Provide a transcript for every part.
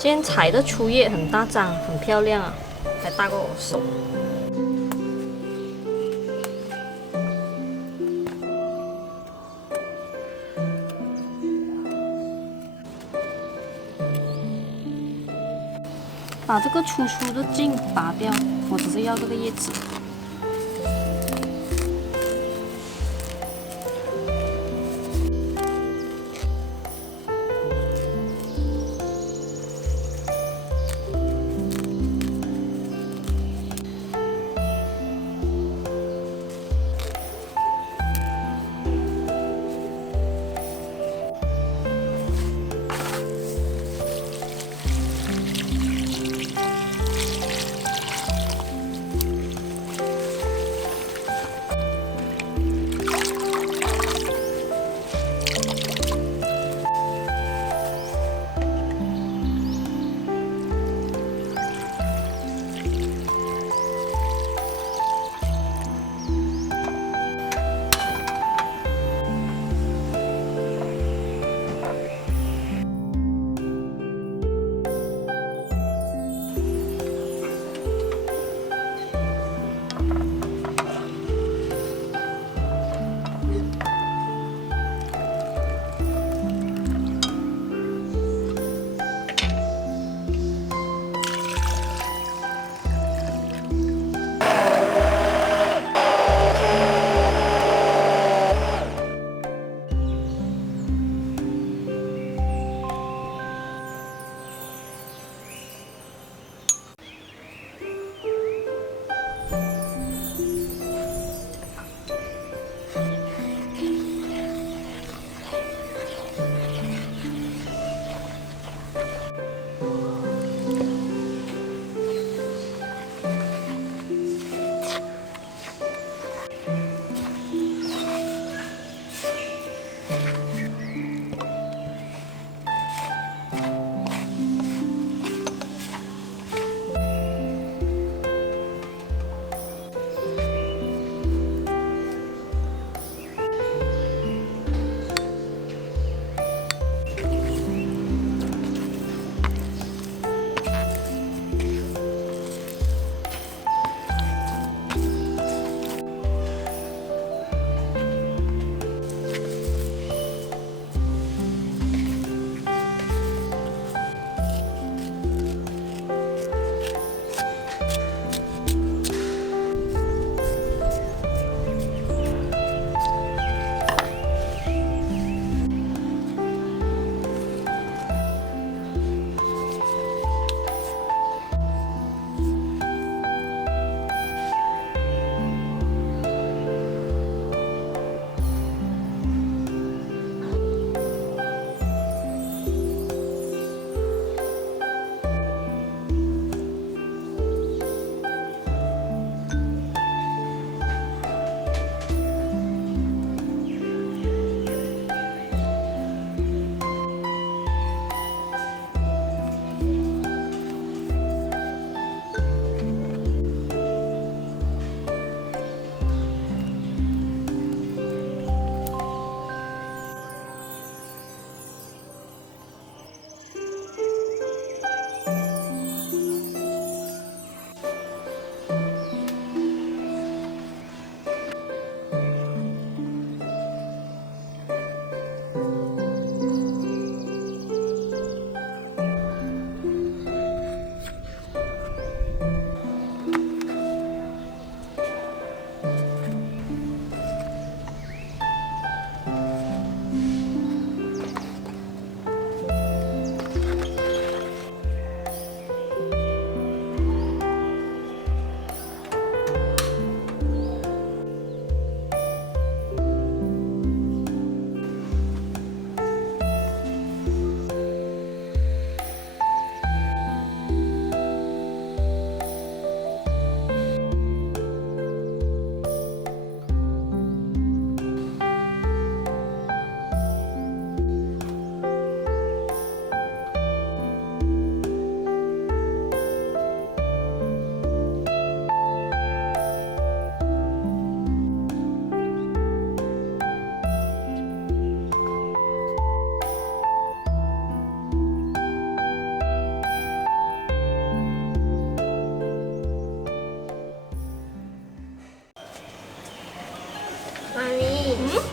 今天采的粗叶很大张，很漂亮啊，还大过我手。把这个粗粗的茎拔掉，我只是要这个叶子。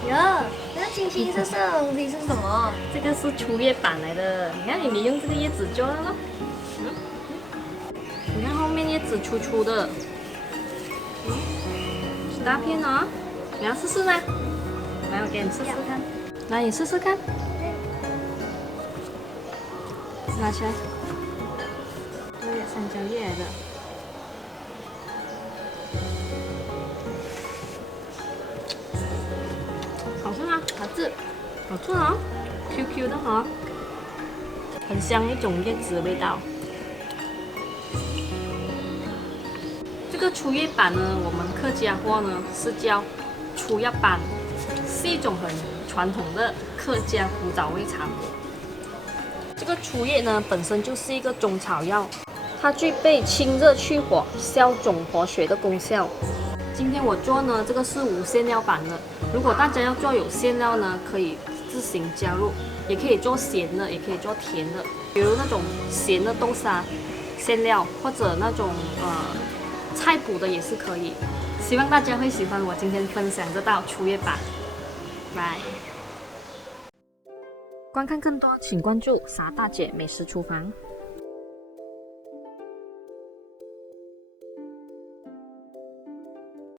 哟，那青青色色的东西是什么？这个是初叶板来的，你看你没用这个叶子做了咯。你看后面叶子粗粗的，是大片哦。你要试试吗？来，我给你试试看。来，你试试看。拿起来。对，香蕉叶来的。好吃吗？好吃。好吃哦 ，QQ 的哈、很香一种叶子的味道。这个粗叶板呢，我们客家话呢是叫粗叶板，是一种很传统的客家古早味茶。这个粗叶呢本身就是一个中草药，它具备清热去火、消肿活血的功效。今天我做呢，这个是无馅料版的。如果大家要做有馅料呢，可以自行加入，也可以做咸的，也可以做甜的，比如那种咸的豆沙馅料，或者那种菜脯的也是可以。希望大家会喜欢我今天分享这道粗叶板。拜。观看更多，请关注傻大姐美食厨房。